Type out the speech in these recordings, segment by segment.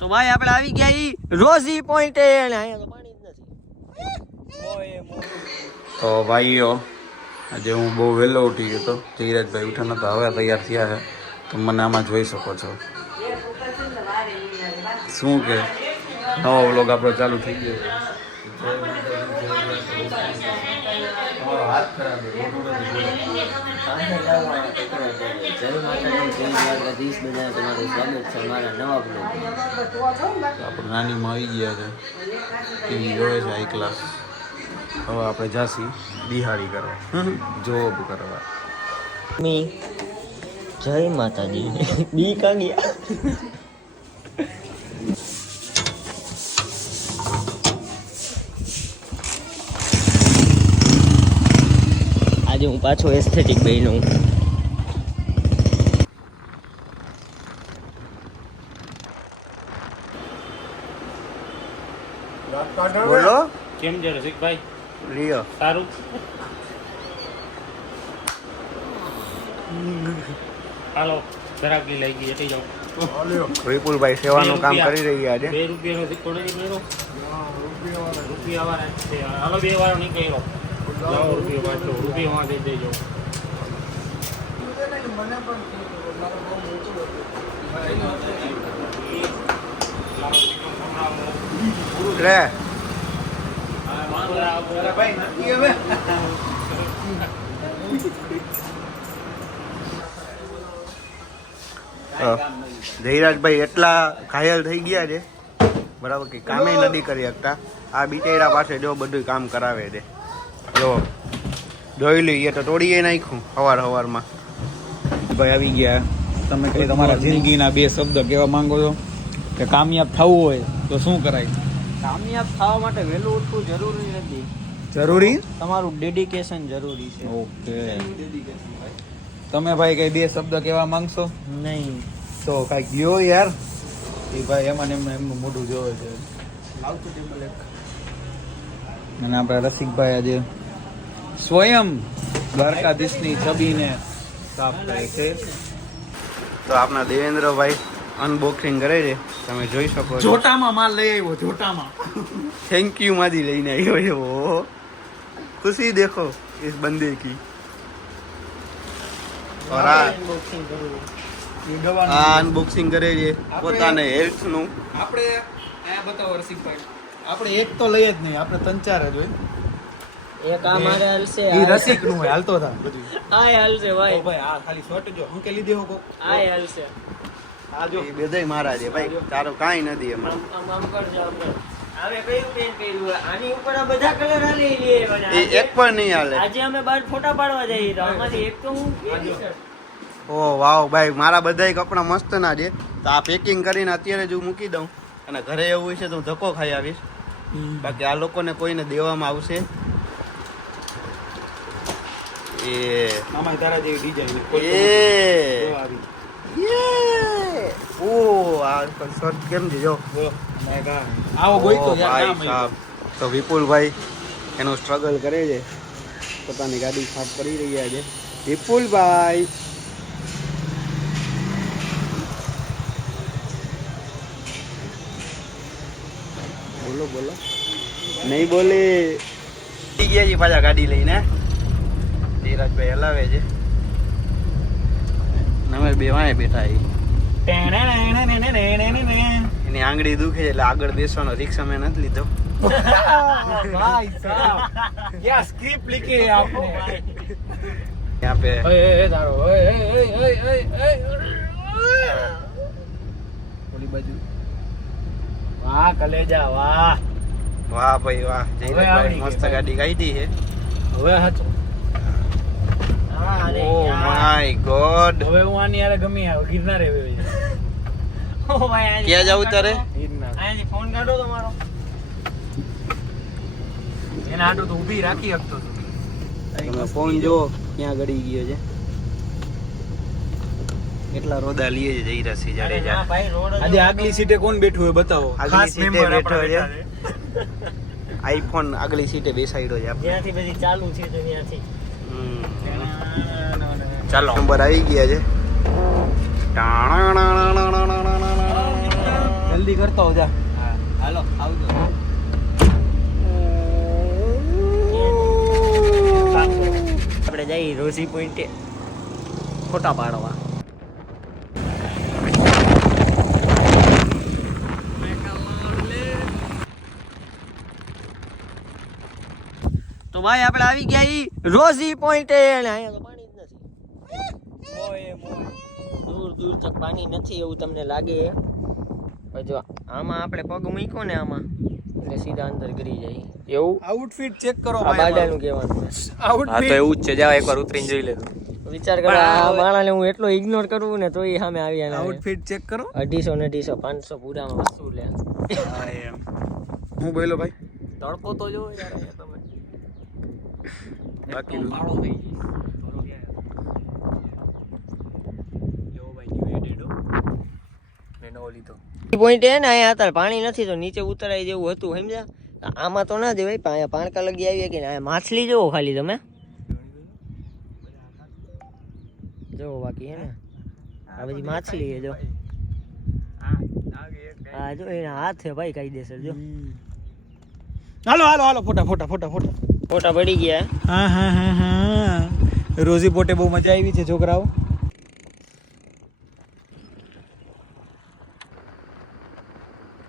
તો ભાઈ આપણે આવી ગયા ઈ રોઝી પોઈન્ટે અને અહીંયા તો પાણી જ નથી. તો ભાઈઓ આજે હું બહુ વહેલો ઉઠી ગયો હતો. ધીરજભાઈ ઉઠ્યા નતા, હવે તૈયાર થયા છે. તો મને આમાં જોઈ શકો છો. શું કે નવો વ્લોગ આપણો ચાલુ થઈ ગયો છે. તમારો હાથ ખરાબ છે. આપણે નાનીમાં આવી ગયા છે. ટીવી જોવે છે હાઈ ક્લાસ. હવે આપણે જાસી દિહાડી કરવા, જોબ કરવા. જય માતાજી. બી કા ગયા. આજે હું પાછો એસ્થેટિક બન્યો. બોલો કેમ છે રસિકભાઈ? લિયો સારું. હાલો જરાક લઈ ગઈ હટી જાઓ. વિપુલભાઈ સેવાનું કામ કરી રહ્યા છે. 2 રૂપિયાનો સિક્કો નથી કર્યો. રૂપિયા વાળા છે. હાલો 2 વાળો નહીં કર્યો. લાવો રૂપિયો પાછો. રૂપિયામાં દઈ દેજો. રે જયરાજભાઈ એટલા ઘાયલ થઈ ગયા છે બરાબર કે કામે નથી કરી શકતા. આ બિચારા પાસે જો બધું કામ કરાવે છે. જો જોઈ લઈએ તો તોડીએ નાખ્યું સવારમાં. ભાઈ આવી ગયા. તમે કઈ તમારા જિંદગીના 2 શબ્દ કહેવા માંગો છો કે કામયાબ થવું હોય તો શું કરાય? કામયાબ થવા માટે વહેલું ઉઠવું જરૂરી નથી. જરૂરી તમારું ડેડિકેશન જરૂરી છે. ઓકે. તમે ભાઈ કઈ 2 શબ્દ કહેવા માંગશો? નહીં તો કઈક લ્યો યાર. એ ભાઈ એમનું મોઢું જોવે છે. અને આપણા રસિકભાઈ આજે સ્વયં દ્વારકાધીશની છબીને સાફ કરે છે. તો આપણા દેવેન્દ્રભાઈ અનબોક્સિંગ કરે છે, તમે જોઈ શકો છો. જોટામાં માલ લઈ આવ્યો. જોટામાં થેન્ક યુ માંથી લઈને આવ્યો છે. ઓહો, ખુશી દેખો इस बंदे की. और આ અનબોક્સિંગ કરે છે પોતાને હેલ્થ નું. આપણે અહીંયા બતાવો રસિકભાઈ. આપણે એક તો લઈએ જ નહીં, આપણે 3-4 જ હોય. એક આ મારે હાલશે. ઈ રસિક નું હોય, હાલતો થા બધું. આ હાલશે તો ભાઈ. ભાઈ આ ખાલી શોર્ટ જો અંકે લીધી હો કો. આ હાલશે. આ જો એ બેદાય મારા છે ભાઈ, તારો કાંઈ નથી એમાં. આમ કરજો આપણે. હવે કયું પેન પહેર્યું? આની ઉપર આ બધા કલર હાલી લે. એ એક પણ નહીં હાલે. આજે અમે બાર ફોટા પાડવા જઈએ તો આમાંથી એક તો હું પહેરી છે. ઓ વાવ ભાઈ, મારા બધાય કપડા મસ્ત ના છે. તો આ પેકિંગ કરીને અત્યારે જ હું મૂકી દઉં અને ઘરે એવું છે તો હું ધક્કો ખાઈ આવીશ. બાકી આ લોકોને કોઈને દેવામાં આવશે. એ આમાં તારા જેવી ડિઝાઇન એ ઓ આ શર્ટ કેમ છે જો. આવો ગોઈતો ઓ યાર ભાઈ કામ સાહેબ. તો વિપુલભાઈ એનું સ્ટ્રગલ કરે છે, પોતાની ગાડી સાફ કરી રહ્યા છે. વિપુલભાઈ બોલો બોલો. નહીં બોલે. ગયા છે પાછા ગાડી લઈને. ધીરજભાઈ હલાવે છે. અમે બે વાંહે બેઠા એ. એની આંગળી દુખે છે એટલે આગળ બેસવાનો રિક્ષા મેં નથી લીધો. भाई साहब क्या स्क्रिप्ट लिखी है आपने यहाँ पे दारो ઓલી બાજુ વાહ કલેજા વાહ વાહ ભાઈ વાહ. જયરાજભાઈ મસ્ત ગાડી કાઢી છે. હવે હાચો ઓ માય ગોડ. હવે હું આની યાર ગમી આવ ગિરનાર આવે ઓ ભાઈ ક્યાં જાવ તારે? ગિરનાર અહીંથી ફોન કાઢો તમારો. એના આટો તો ઊભી રાખી શકતો તો. તમે ફોન જો ક્યાં ગડી ગયો છે. કેટલા રોદા લીએ છે જયરાજસિંહ જાડેજા. ના ભાઈ રોડ આજે આગલી સીટે કોણ બેઠું હોય બતાવો. આગલી સીટે member બેઠો આપણા છે. બેઠા આઈફોન આગલી સીટે બેસાડ્યો છે આપણે. જ્યાંથી બધી ચાલુ છે તો ત્યાંથી. ચાલો નંબર આવી ગયા છે. જલ્દી કરતો હો જા. હાલો આવજો. આપણે જઈએ રોઝી પોઈન્ટે ફોટા પાડવા. તો ભાઈ આપણે આવી ગયા ઈ રોઝી પોઈન્ટે અને અહીંયા તો પાણી જ નથી. દૂર દૂર તક પાણી નથી એવું તમને લાગે. પણ જો આમાં આપણે પગ મૂક્યો ને આમાં એટલે સીધા અંદર ગરી જાય એવું. આઉટફિટ ચેક કરો આ બાડાનું કહેવાનું. આઉટફિટ તો એવું જ છે. જાવ એકવાર ઉતરીને જોઈ લેજો. વિચાર કરો આ માણાને હું એટલો ઇગ્નોર કરું ને તો એ સામે આવી અને આઉટફિટ ચેક કરો. 250 ને 500 પૂરામાં વસ્તુ લે. એમ હું બોલો ભાઈ. તડકો તો જો યાર અહીંયા તમે. બાકી કાળો થઈ ગયો. જો ભાઈ ન્યુ એડેડ મેં નો લીધો. પોઈન્ટ એ ને અહીંયા અત્યારે પાણી નથી તો નીચે ઉતરાય જેવું હતું સમજ્યા. આમાં તો ના દેવાય પણ અહીંયા પાણકા લગી આવી કે અહીંયા માછલી જોવો ખાલી તમે જોવો બાકી હે ને આ બધી માછલી હે જો. હા જો એના હાથ છે ભાઈ કાયદેસર જો. હાલો હાલો હાલો ફોટા ફોટા ફોટા ફોટા ફોટા પડી ગયા. હા હા હા હા રોઝી પોટે બહુ મજા આવી છે છોકરાઓ.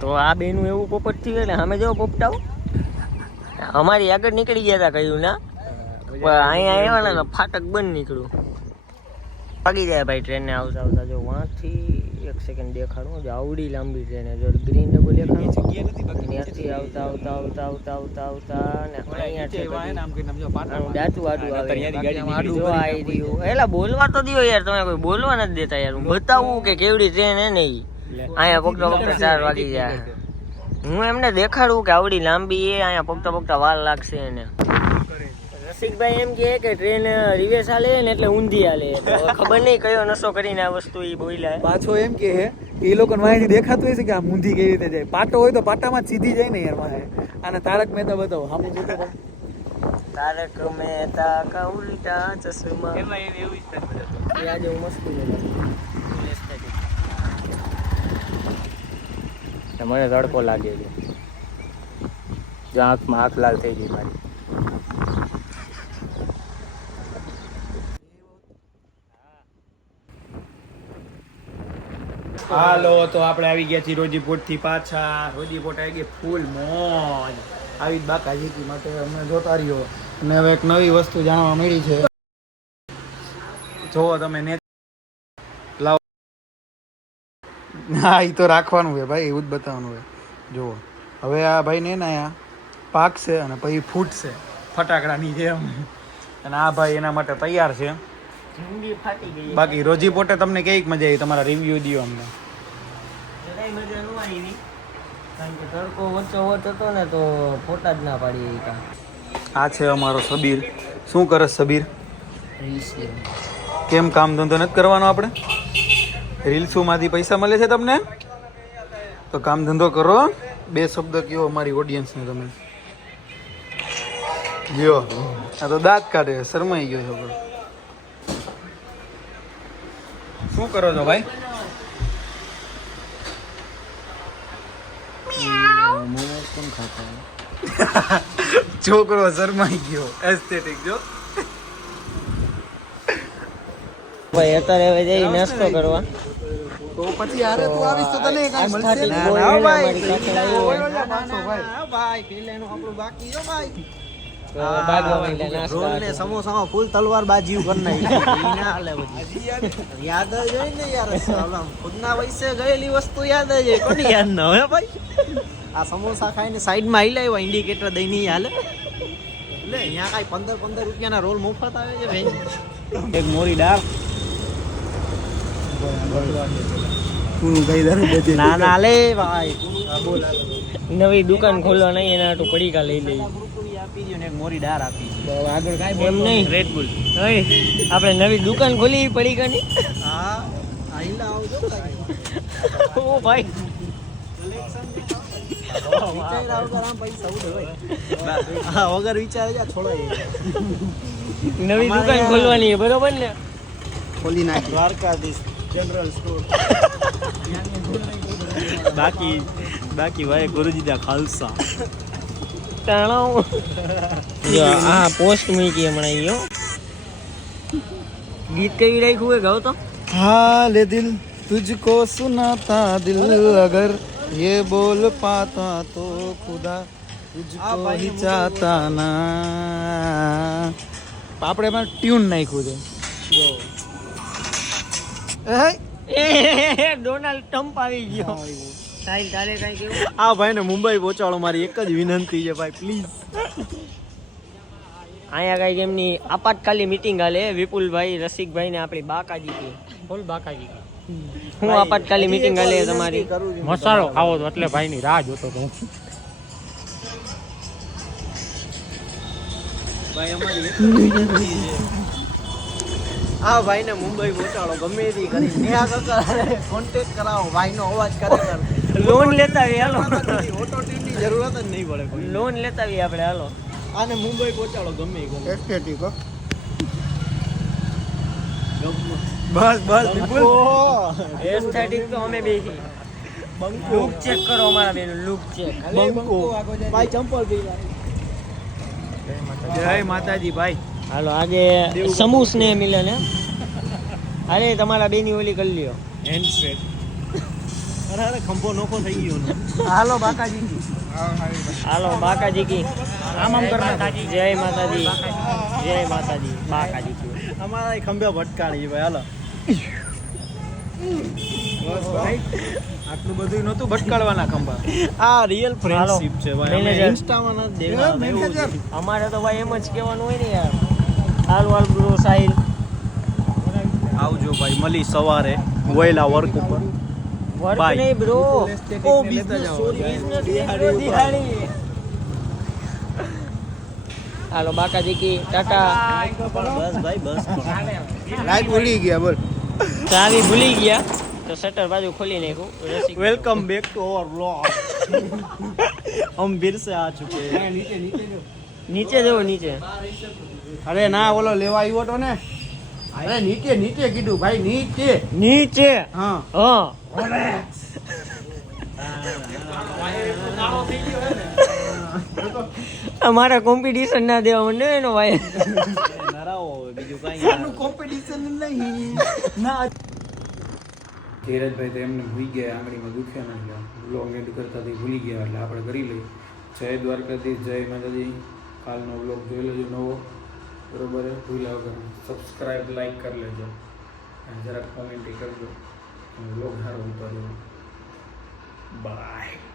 તો આ બેનું એવું પોપટ થયું એટલે અમે જો પોપટાવ અમારી આગળ નીકળી ગયા હતા કહ્યું ના પણ અહીંયા આવ્યા ને ફાટક બંધ નીકળ્યું. ભાગી ગયા ભાઈ ટ્રેનને આવતા આવતા જો વાંથી એક સેકન્ડ દેખાડું જો આવડી લાંબી ટ્રેન જો ગ્રીન ડબલ દેખાડું ત્યાંથી આવતા આવતા આવતા આવતા આવતા આવતા ને અહીંયા દાટું આડું આવે જો આવી રહ્યું. એલા બોલવા તો દો યાર તમે કોઈ બોલવા નથી દેતા યાર. હું બતાવું કે કેવડી ટ્રેન હે ને ઈ અહીંયા પગતા પગતા 4 વાગી જાય. હું એમને દેખાડું કે આવડી લાંબી એ અહીંયા પગતા પગતા વાર લાગશે એને. રસિકભાઈ એમ કહે કે ટ્રેન રિવેસ હાલે ને એટલે ઊંધી હાલે તો ખબર નહીં કયો નશો કરીને આ વસ્તુ એ બોલ્યા. પાછો એમ કે એ લોકોને વાંચી દેખાતું હોય છે કે આ મૂંધી કેવી રીતે જાય. પાટો હોય તો પાટામાં જ સીધી જાય ને યાર વાહે. અને તારક મહેતા બતાવો સામે જોતો તારક મહેતા કા ઉલ્ટા ચશ્મા એમાં એવું જ થાય. એ આજે હું મસ્તી મને તડકો લાગે છે જો આંખમાં આંખ લાલ થઈ ગઈ મારી. હાલો તો આપણે આવી ગયા છીએ રોજીપોટ થી પાછા. રોજીપોટ આવી ગઈ ફૂલ મોજ આવી જ બાકાજી માટે અમે જોતા રહ્યો. અને હવે એક નવી વસ્તુ જાણવા મળી છે. જોવો તમે ને લાવો. હા એ તો રાખવાનું હોય ભાઈ એવું જ બતાવવાનું હોય. જુઓ હવે આ ભાઈ ને અહીંયા પાકશે અને પછી ફૂટશે ફટાકડાની જેમ. અને આ ભાઈ એના માટે તૈયાર છે. જિંદગી ફાટી ગઈ. બાકી રોજીપોટે તમને કેવી મજા આવી? તમારા રિવ્યુ દો અમને. જરાય મજા ન આવી કારણ કે તડકો વચ્ચો વચ હતો ને તો ફોટા જ ના પાડી કા. આ છે અમારો સબીર. શું કરે સબીર? કેમ કામ ધંધો નથી કરવાનો આપણે? રીલ્સોમાંથી પૈસા મળે છે તમને તો કામ ધંધો કરો. 2 શબ્દ કયો અમારી ઓડિયન્સને તમે. લ્યો આ તો દાંત કાઢે શરમાઈ ગયો છોકરો. શું કરો છો ભાઈ? છોકરો શરમાઈ ગયો. એસ્થેટિક જો ભાઈ અત્યારે હવે જઈ નાસ્તો કરવા. તો પછી યાર તું આવીશ તો તને કાઈ મળશે ના ભાઈ ભાઈ પેલેનું આપણું બાકી જો ભાઈ. રોલ ને સમોસામાં ફૂલ તલવાર બાજીયું કરી નાખી ના હાલે બધી યાદ જ હોય ને યાર. ખુદના વયસે ગયેલી વસ્તુ યાદ જ હોય. કોની યાદ ન હોય ભાઈ? આ સમોસા ખાઈને સાઈડમાં હિલાવ્યા ઇન્ડિકેટર દઈને હાલે એટલે અહીંયા કાંઈ 15 રૂપિયાના રોલ મફત આવે છે ભાઈ. એક મોરી દાળ ના ના લે ભાઈ નવી દુકાન ખોલવા નહીં એના હાટુ પડીકા લઈ લઈ. આપી દો ને એક મોરી દાળ આપી. આગળ કાંઈ એમ નહીં. રેડ બુલ આપણે નવી દુકાન ખોલી પડીકાની. હા આઈલા આવજો ઓ ભાઈ વગર વિચારે જા છોડો. નવી દુકાન ખોલવાની બરોબર ને? ખોલી નાખી દ્વારકાધીશ જનરલ સ્ટોર. બાકી ભાઈ ગુરુજી દા ખાલસા તણાવ જો આ પોસ્ટ મૂકી હમણાં ઈ હો ગીત કઈ રાખ્યું હોય ગાવ તો हाल दिल तुझको सुनाता दिल अगर ये बोल पाता तो खुदा तुझको ही चाहता ना આપણે એમાં ટ્યુન નાખ્યું છે જો એ ડોનાલ્ડ ટ્રમ્પ આવી ગયો સાહિલ તારે કઈ કેવું આ ભાઈને મુંબઈ પહોંચાડો મારી એક જ વિનંતી છે ભાઈ પ્લીઝ અહીંયા કઈક એમની આપાતકાલી મીટિંગ હાલે વિપુલભાઈ રસિકભાઈ ને આપણી બાકાજી की બોલ બાકાજી હું આપાતકાલી મીટિંગ હાલે તમારી મસાલો ખાવો તો એટલે ભાઈ ની રાહ જોતો તો ભાઈ અમારી આ ભાઈને મુંબઈ પહોંચાડો ગમે તે કરી નેહા કાકા કોન્ટેક્ટ કરાવો ભાઈનો અવાજ કરે લોન લેતા આવી હાલો ઓટો ટ્યુનની જરૂરત જ નહીં પડે કોઈ લોન લેતા આવી આપણે હાલો આને મુંબઈ પહોંચાડો ગમે એસ્થેટિક બસ વિપુલ એસ્થેટિક તો અમે બે લુક ચેક કરો અમારા બેનો લુક ચેક ભાઈ ચંપલ જય માતાજી ભાઈ હાલો આજે સમૂહ સ્નેહ મિલન હે અરે તમારા બેની ઓલી કરી લ્યો હેન્ડસેટ અરે ખંભો નોખો થઈ ગયો ને હાલો બાકાજી હાલો બાકાજી કી આમ કરના જય માતાજી બાકાજી કી અમારા ખંભે ભટકાડી ભાઈ હાલો બસ ભાઈ આટલું બધું નહોતું ભટકાડવાના ખંભા આ રિયલ ફ્રેન્ડશિપ છે ભાઈ અમે મેનેજર. ઇન્સ્ટામાં નથી દેખાતા અમારે તો ભાઈ એમ જ કહેવાનું હોય ને યાર હાલ બ્રો સાહિલ આવજો ભાઈ મળી સવારે વહેલા વર્ક ઉપર વર્ક Bye. નહીં બ્રો ઓ બિઝનેસ દિહાડી હાલો બાકાજી કી ટાટા બસ ભાઈ બસ લાઈટ ભૂલી ગયા બોલ ચાવી ભૂલી ગયા તો શટર બાજુ ખોલી નાખ્યું રસિક welcome back to our vlog हम फिर से आ चुके हैं નીચે જવો નીચે અરે ના ઓલો લેવા આવ્યો તો ને અરે નીચે કીધું ભાઈ નીચે નીચે હા હા અમારા કોમ્પિટિશન ના દેવા મને એનો ભાઈ नाराओ બીજું કાંઈ કોમ્પિટિશન નહીં ના ધીરજભાઈ તો એમને ભૂલી ગયા આંગળીમાં દુખ્યા ના ગયા વ્લોગ એડ કરતા ભૂલી ગયા એટલે આપણે કરી લઈએ જય દ્વારકાધીશ જય માતાજી કાલનો વ્લોગ જોઈ લેજો નવો બરોબર ભૂલ્યા વગર સબસ્ક્રાઈબ લાઈક કરી લેજો અને જરાક કોમેન્ટ કરજો વ્લોગ સારો ઉતાર્યો બાય